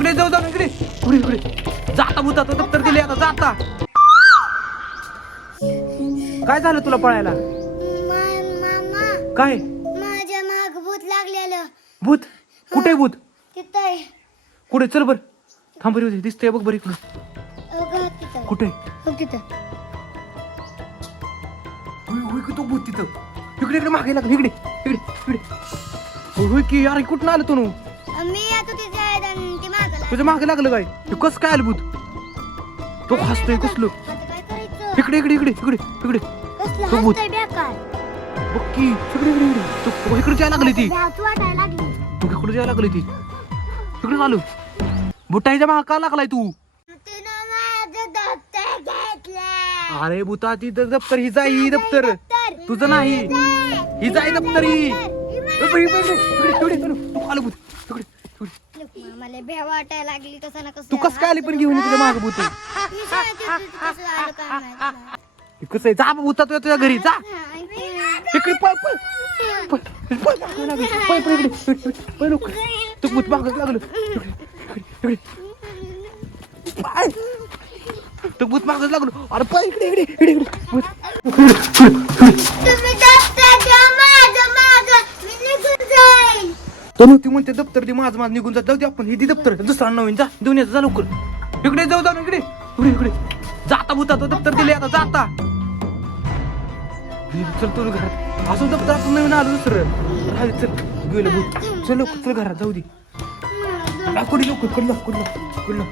इकडे जाऊ जाऊ इकडे इकडे इकडे जाता भूता तो दप्तर दिले आता जाता. काय झालं तुला पळायला? मामा काय माझ्या माग भूत लागलेलं. भूत? कुठे भूत? तिथं कुठे? चल बर थांब बरी होती दिसतंय बघ बरं इकडे. तिथं कुठे? तिथं होय की तो भूत तिथं. इकडे इकडे मागे लागलं इकडे इकडे इकडे. होय की यार कुठं आलं तू? मी आता तिथे आहे आणि ती मागं तुझ्या मागे लागलं काय? हे कसं काय आलं भूत? तो हसतोय कसलं. आता काय करायचं? इकडे इकडे इकडे इकडे इकडे कसलं तो भूत. हसतंय बेकार. बघ की इकडे इकडे इकडे तो इकडे जायला लागली ती. भ्याच वाटायला लागली. तू इकडे जायला लागली ती. इकडे चालू बुटाईच्या माग का लागलाय तू? तिनं माझं दप्तर घेतलं. अरे बुता ती दप्तर ही जाई दप्तर तुझं नाही. ही जाई दप्तर ही. तू आलं भूत इकडे इकडे. मला भ्या वाटायला लागली कसं ना कसं. तू कस काय आली पण घेऊन तुझ्या माग भूत? कसं आलं काय माहित. कसं आहे जा भूता तुझ्या घरी जा. इकडे पळ पळ पळ पळ पळ पळ इकडे पळ लवकर. तू भूत मागच लागलं इकडे इकडे. तू भूत मागच लागलो. अरे पळ इकडे इकडे इकडे इकडे. तुम्ही दप्तर द्या माझं माझं मी निघून जाईल. तनु ती म्हणते दप्तर दे माझं माझं निघून जाऊ दे आपण हे दे दप्तर दुसरा नवीन जा देऊन यायचं जा लवकर. इकडे जाऊ जाऊ इकडे इकडे इकडे जाता भूता तो दप्तर दिले आता जाता. चल तू घरात असं दप्तर आपण नवीन आलो दुसरं राहू दे. चल गेलं भूत चल लवकर चल घरात जाऊ दे. कुठे लवकर कुठलं कुठलं कुठलं